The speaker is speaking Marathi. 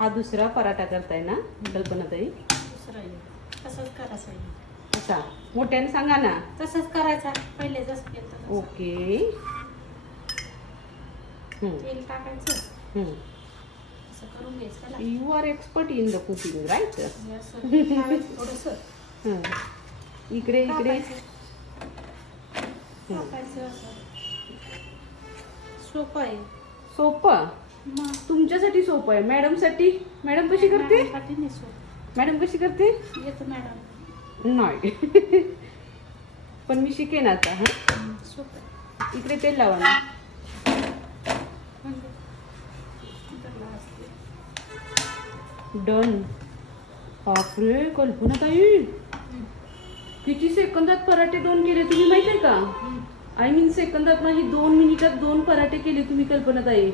हा दुसरा पराठा करताय ना कल्पनाताई? दुसरं तसंच करायचं. असा मोठ्याने सांगा ना. तसंच करायचं पहिले जसं केलं तसं. ओके. तेल टाकायचं. असं करून घ्यायचं त्याला. You are expert in the cooking right? असं लावायचं थोडंसं. इकडे इकडे टाकायचं असं. सोपं आहे. सोपं मग तुमच्यासाठी सोपं आहे, मॅडम साठी? मॅडम कशी करते? साठी नाही सोपं. मॅडम कशी करते? येतं मॅडम. नाही. पण मी शिकेन आता. हा सोपं. इकडे तेल लावा ना. डन. बापरे कल्पनाताई, किती सेकंदात पराठे 2 केले तुम्ही माहित आहे का? आय मीन सेकंदात नाही, 2 मिनिटात 2 पराठे केले तुम्ही कल्पनाताई.